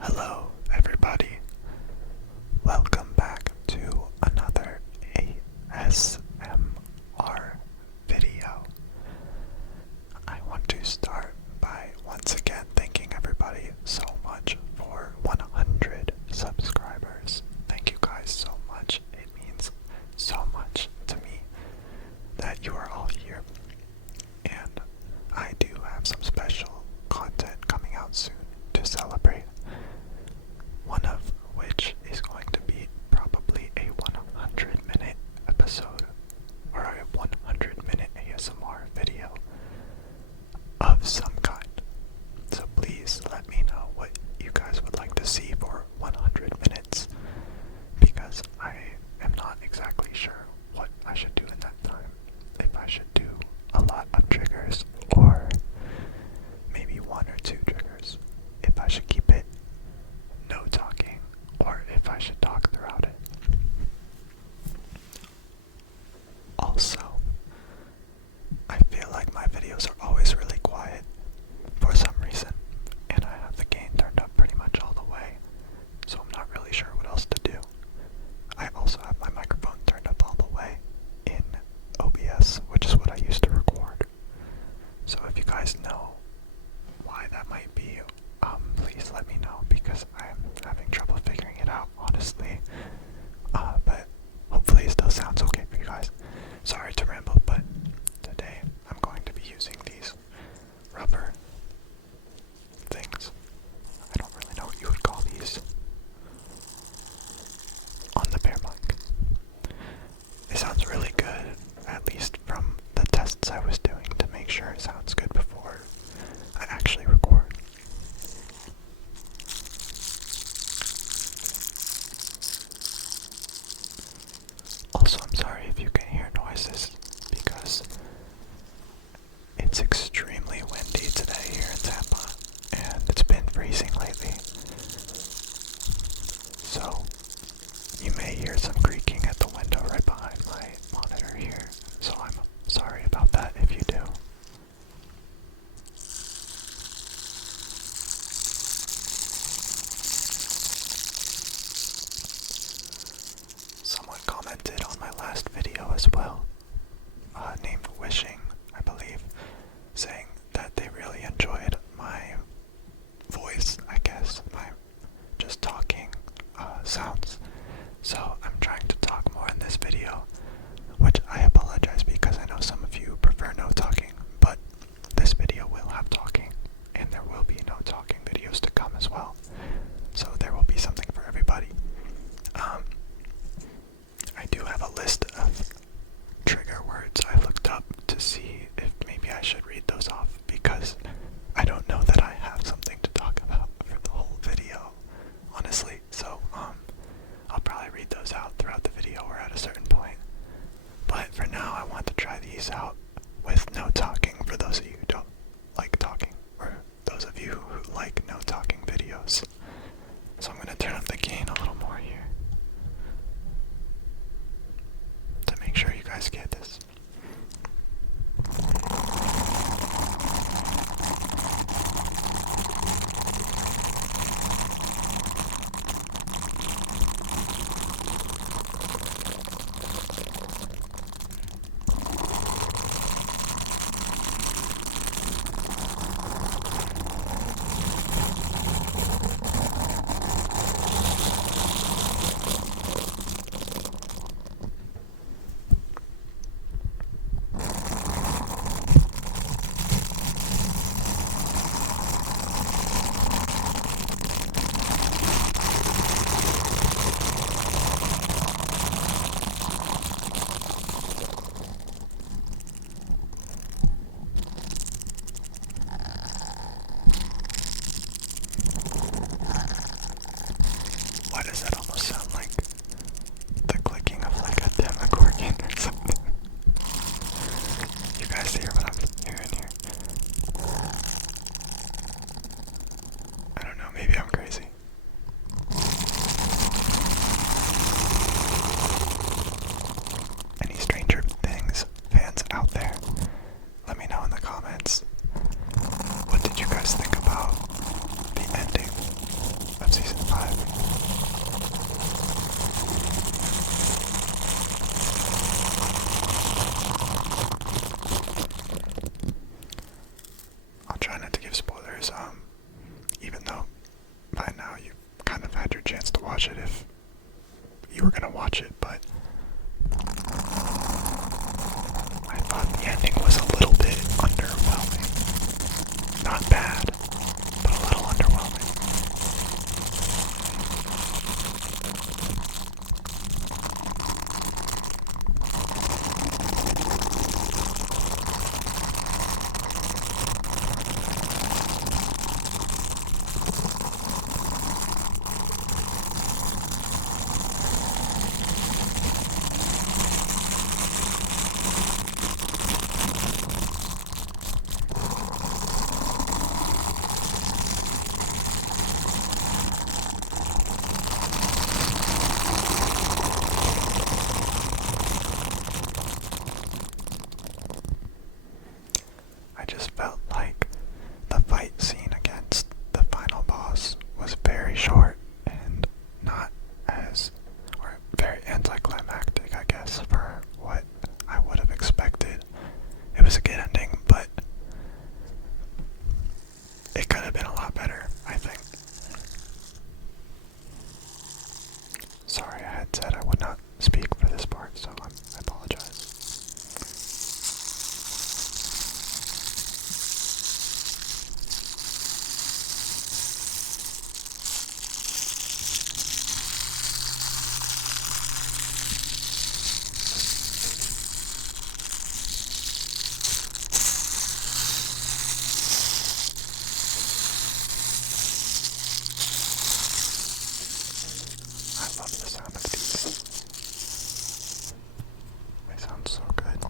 Hello, everybody. Welcome back to another ASMR video. I want to start by once again thanking everybody so much for 100 subscribers. Thank you guys so much. It means so much to me that you are all here. And I do have some special content coming out soon to celebrate. One of which is going to be probably a 100-minute episode or a 100-minute ASMR video of some kind. So please let me know what you guys would like to see for 100 minutes because I am not exactly sure what I should do in that time. If I should do a lot of triggers or maybe one or two triggers. If I should keep it no talking, or if I should talk throughout it. Also, I feel like my videos are always really quiet for some reason, and I have the gain turned up pretty much all the way, so I'm not really sure what else to do. I also have my microphone turned up all the way in OBS, which is what I used to record. So if you guys know why that might be, please let me know because I'm having trouble figuring it out, honestly. But hopefully it still sounds okay for you guys. Sorry to ramble, but today I'm going to be using these rubber things. I don't really know what you would call these on the bear mic. It sounds really good, at least from the tests I was doing to make sure it sounds good before I actually record. Also, I'm sorry if you can hear noises because it's extremely windy today here in Tampa and it's been freezing lately. So, you may hear some creaking at the window right behind my monitor here. So I'm sorry about that if you do. Someone commented on my last video as well, named Wishing, I believe, saying that they really enjoyed my voice, I guess, my just talking sounds. So I'm trying to talk more in this video, which I apologize because I know some of you prefer no talking, but this video will have talking, and there will be no talking videos to come as well. So there will be something for everybody. I do have a list of trigger words I looked up to see if maybe I should read those off because I don't know that I have something to talk about for the whole video, honestly. So, I'll probably read those out throughout the video or at a certain point. But for now, I want to try these out with no talking for those of you who don't like talking, or those of you who like no talking videos. So I'm going to turn up the gain a little more here to make sure you guys get this. Why does that almost sound like the clicking of like a Demogorgon or something? You guys hear what I'm hearing here? I don't know, maybe I'm crazy. Any Stranger Things fans out there? Let me know in the comments. What did you guys think about the ending of alive. I'll try not to give spoilers, even though by now you've kind of had your chance to watch it if you were gonna watch it, but I thought the ending was a little bit underwhelming. Not bad, but a little underwhelming. I just felt like the fight scene against the final boss was very short and not as, or very anticlimactic, I guess, for what I would have expected. It was a good ending, but it could have been a lot better, I think. Sorry, I had said I would not speak for this part, so I apologize. I love the sound of these. They sound so good.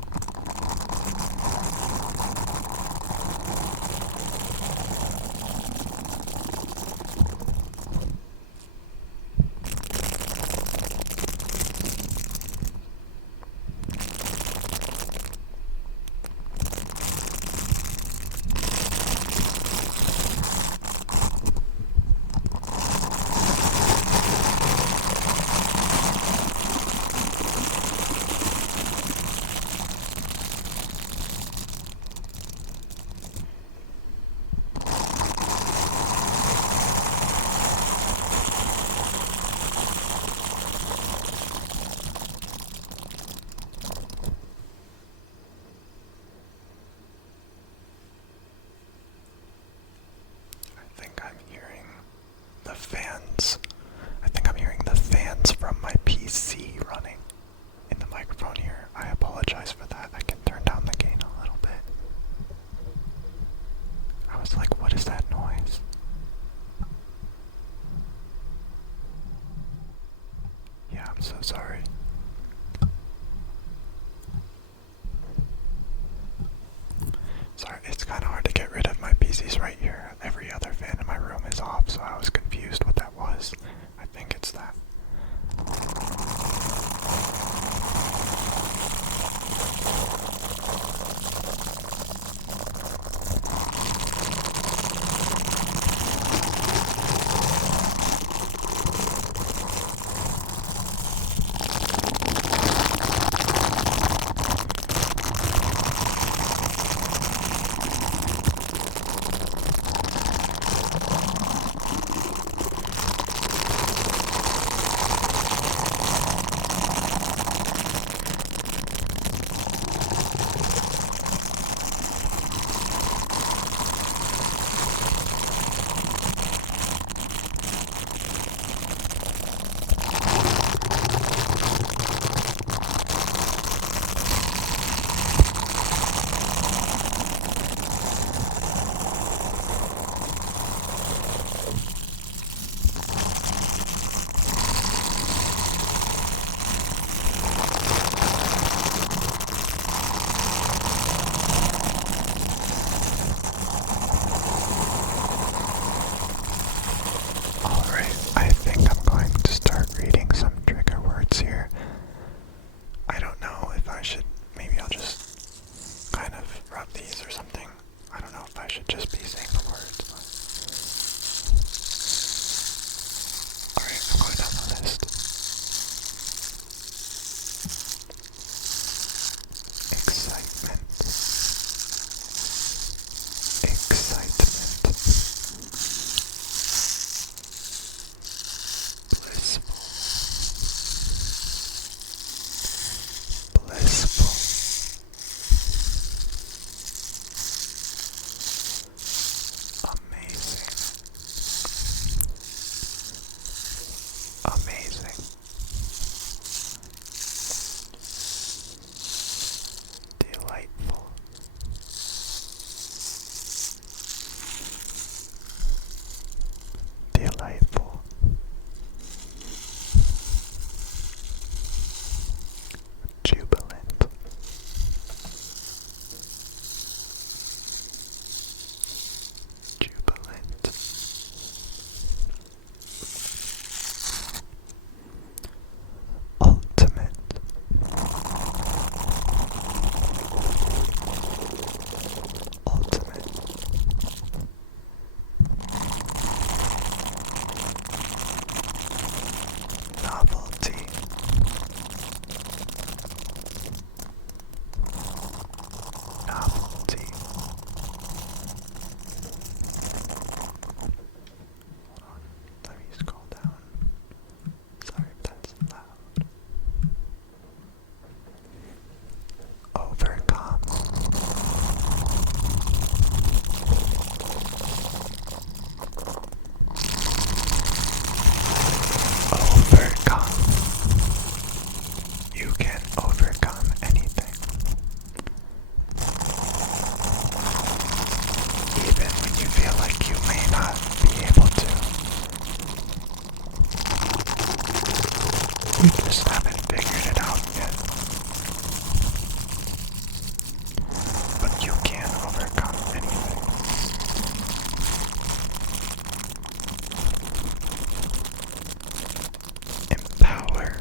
I think I'm hearing the fans from my PC running in the microphone here. I apologize for that. I can turn down the gain a little bit. I was like, what is that noise? Yeah, I'm so sorry. Sorry, it's kind of hard to get rid of my PCs right here. Every other fan in my room is off, so I was confused what that was. I think it's that. We just haven't figured it out yet. But you can overcome anything. Empower.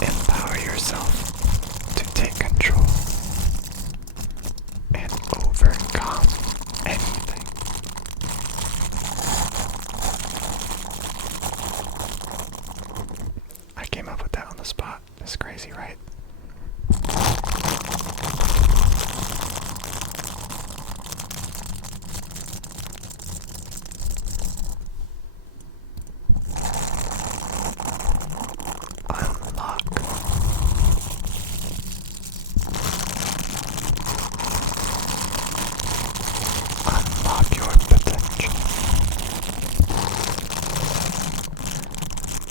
Empower yourself to take control and overcome anything. I came up with that on the spot. That's crazy, right? Unlock. Unlock your potential.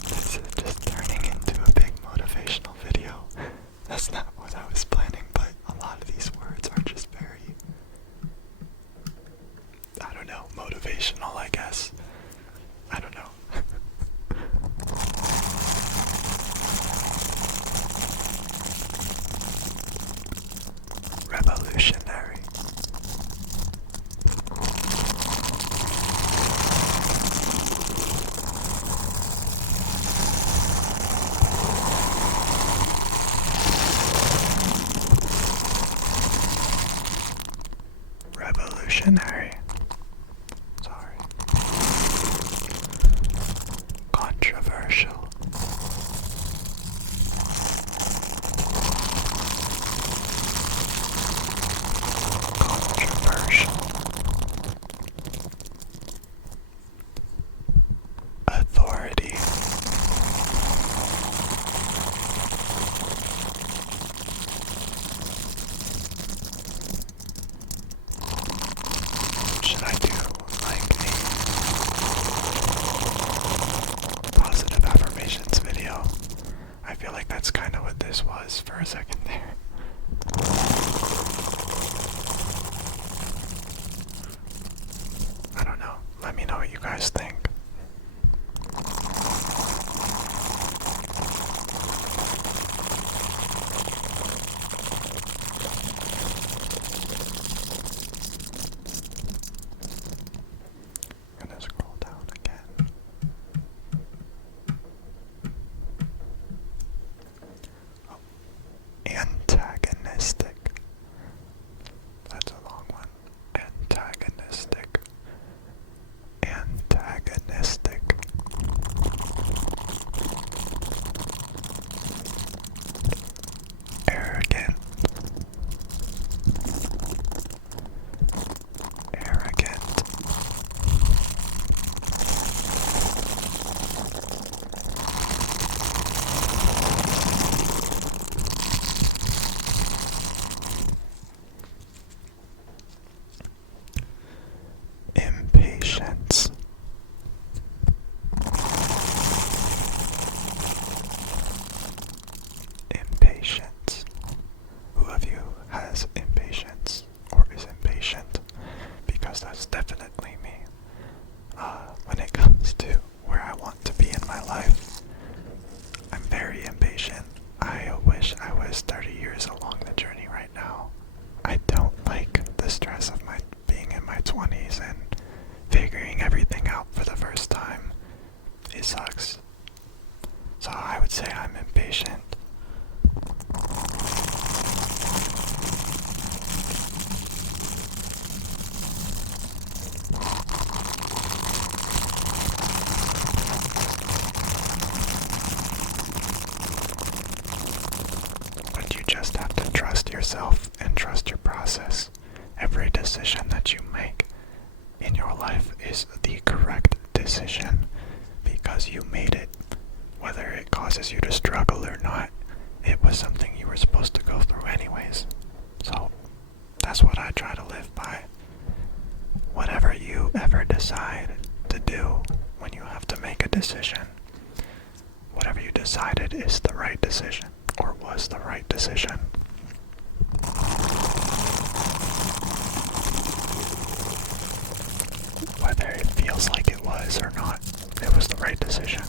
This is just turning into a big motivational video. That's not what I was planning, but a lot of these words are just very, I don't know, motivational, I guess. I don't know. Revolutionary. Revolutionary. Sorry. Controversial. Controversial. Authority. Should I do like a positive affirmations video? I feel like that's kind of what this was for a second there. I don't know. Let me know what you guys think. I'm gonna scroll down again. Oh. Antagonistic. That's a long one. Antagonistic. Antagonistic. Arrogant. Arrogant. Impatience. Impatience. Who of you has impatience or is impatient? Because that's definitely me. When it comes to where I want to be in my life, I'm very impatient. I wish I was 30 years along the journey right now. I don't like the stress of being in my 20s and figuring everything out for the first time. It sucks. So I would say I'm impatient. But you just have to trust yourself and trust your process. Every decision that you make in your life is the correct decision because you made it. Whether it causes you to struggle or not, it was something you were supposed to go through anyways. So that's what I try to live by. Whatever you ever decide to do when you have to make a decision, whatever you decided is the right decision or was the right decision. whether it feels like it was or not, it was the right decision.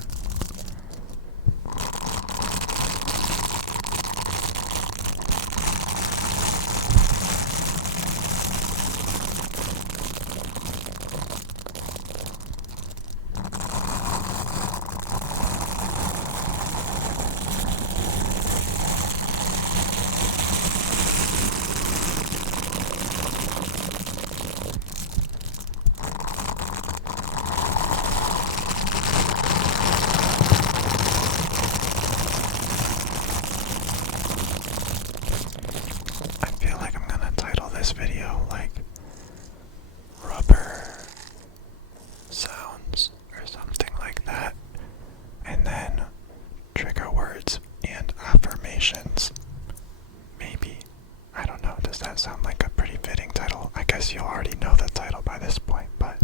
I feel like I'm gonna title this video like rubber sounds or something like that, and then trigger words and affirmations. Maybe. I don't know. Does that sound like a pretty fitting title? I guess you already know the title by this point, but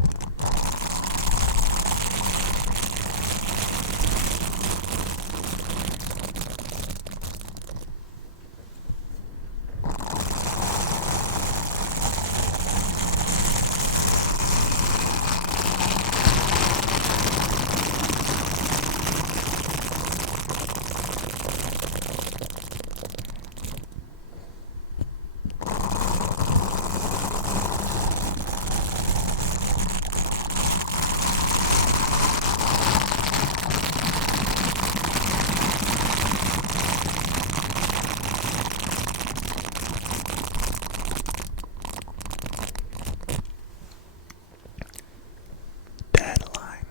deadline.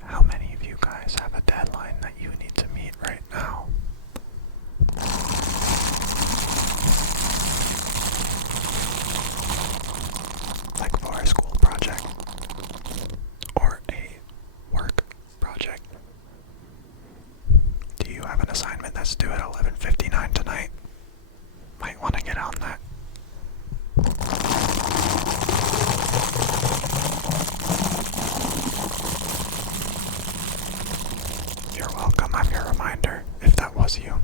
How many of you guys have a deadline that you need to meet right now? Like for a school project or a work project. Do you have an assignment that's due at 11:59 tonight? Might want to get on that. You're welcome. I'm your reminder, if that was you.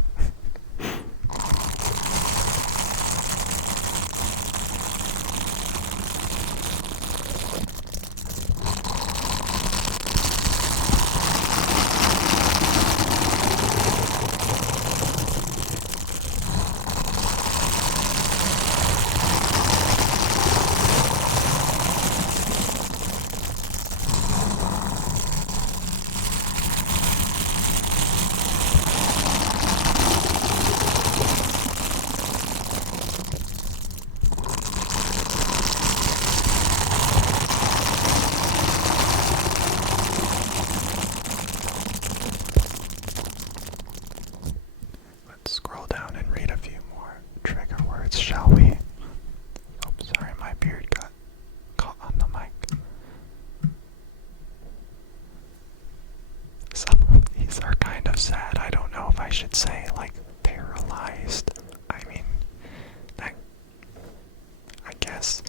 Let's scroll down and read a few more trigger words, shall we? Oh, sorry, my beard got caught on the mic. Some of these are kind of sad. I don't know if I should say, like, paralyzed. I mean, I guess.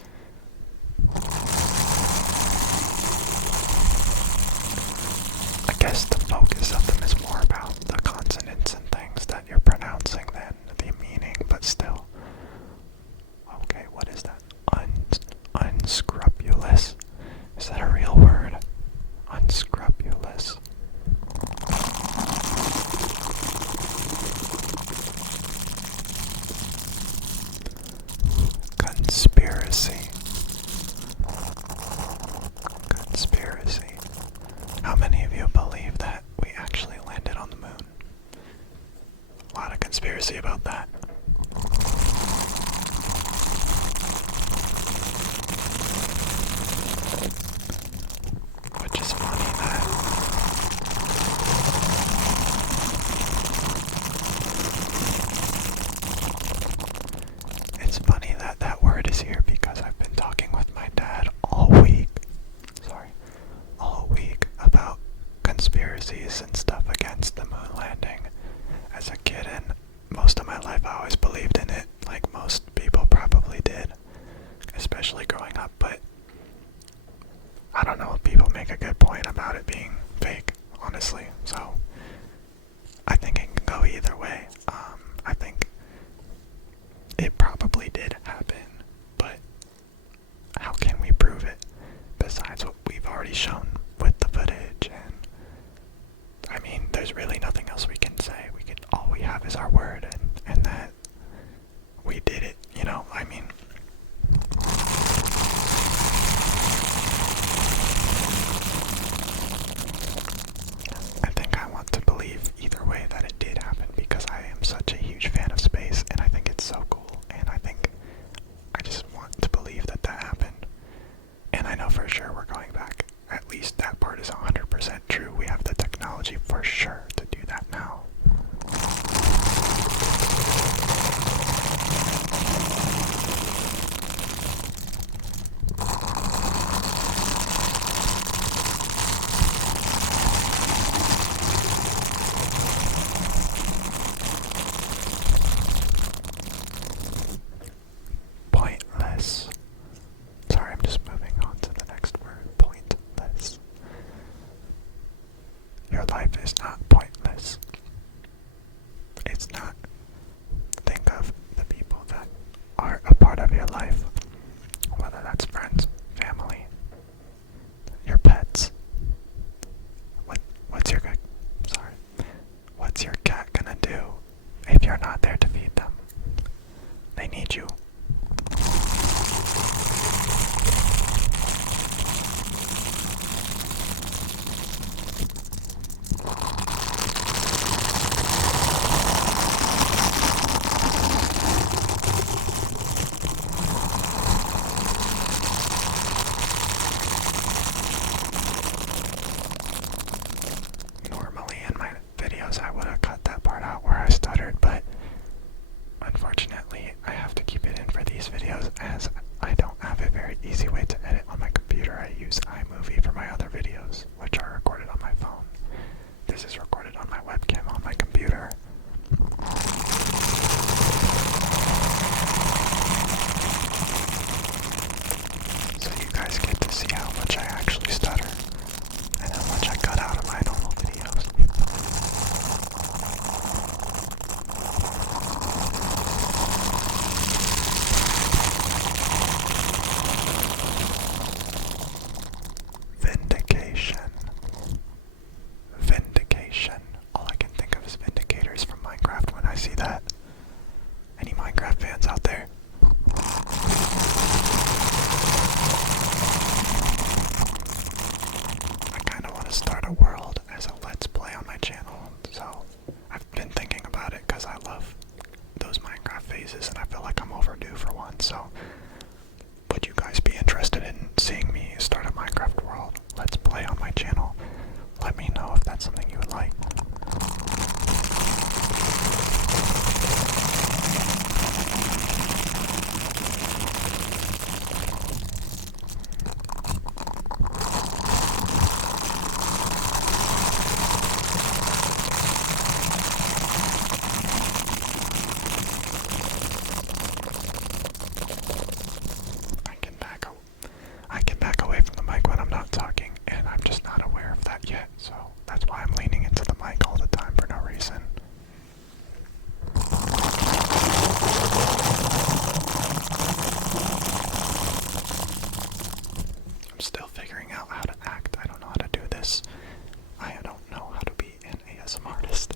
I guess the focus of them is more about the consonants and things that you're pronouncing than the meaning, but still. Okay, what is that? Unscrupulous. Is that a real word? Unscrupulous. Conspiracy. Conspiracy. How many of you believe that we actually landed on the moon? A lot of conspiracy about that. Which is funny that it's funny that that word is here because I've been talking with my dad all week about conspiracies and stuff against the moon landing as a kid, and most of my life much I actually stutter and how much I cut out of my normal videos. Vindication. Vindication. All I can think of is Vindicators from Minecraft when I see that. Any Minecraft fans out there? I kind of want to start a world as a Let's Play on my channel, so I've been thinking about it because I love those Minecraft phases and I feel like I'm overdue for one, so would you guys be interested in seeing me start a Minecraft world Let's Play on my channel? Let me know if that's something you would like. I can back away from the mic when I'm not talking, and I'm just not aware of that yet, so that's why I'm leaning into the mic all the time for no reason. I'm still figuring out how to act. I don't know how to do this. I don't know how to be an ASMR artist.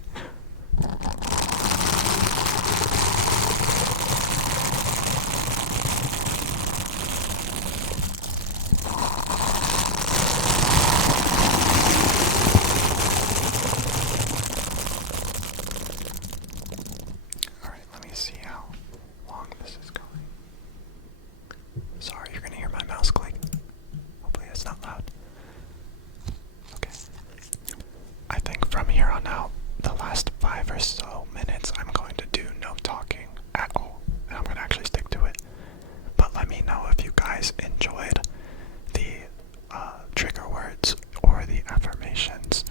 Alright, let me see how long this is going. Sorry, you're gonna hear my mouse click. Hopefully it's not loud. Okay. I think from here on out, the last 5 or so minutes, I'm going to do no talking at all. And I'm gonna actually stick to it. But let me know if you guys enjoyed the trigger words or the affirmations.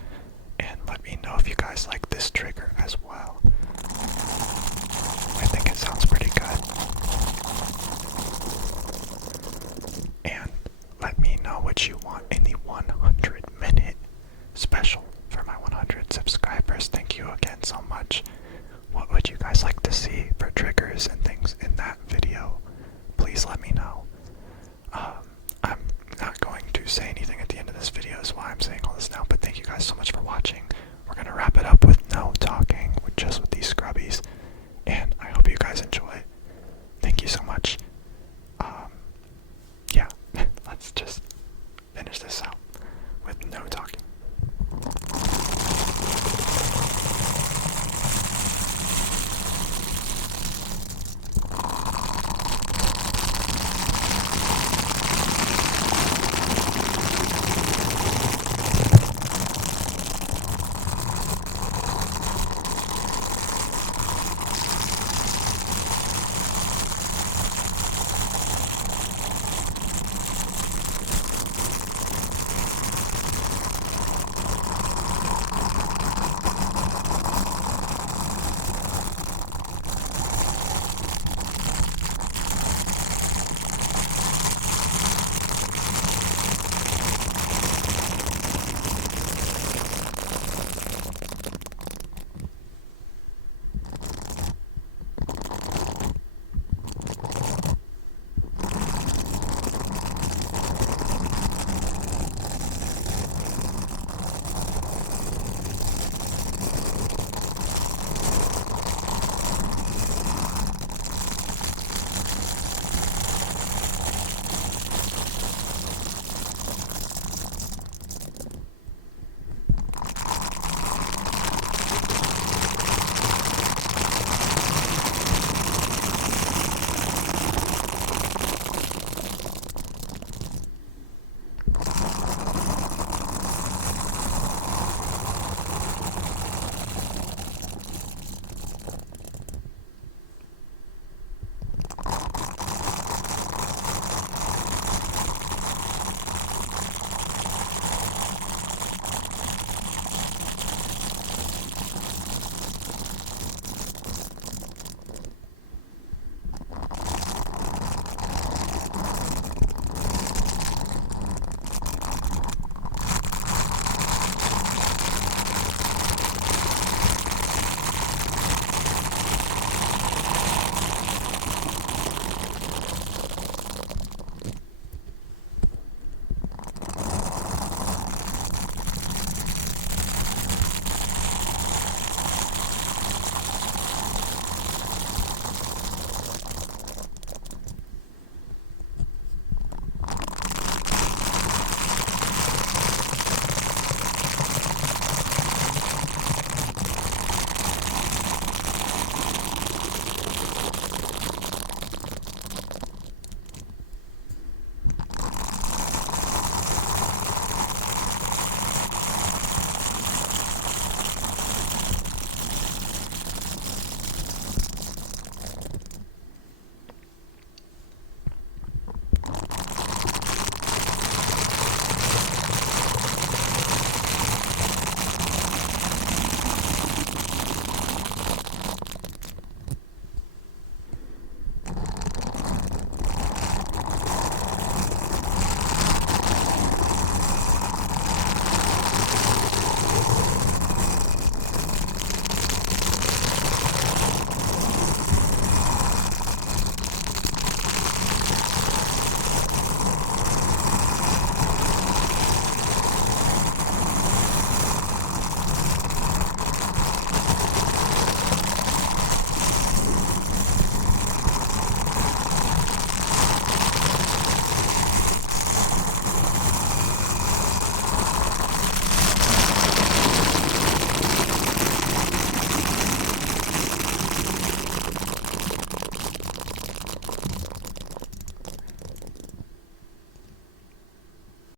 And let me know if you guys like this trigger as well. I think it sounds pretty good. And let me know what you want in the 100-minute special for my 100 subscribers. Thank you again so much. What would you guys like to see for triggers and things in that video? Please let me know. I'm not going to say anything at the end of this video, is why I'm saying all this now, but thank you guys so much for watching. We're going to wrap it up with no talking, just with these scrubbies, and I hope you guys enjoy.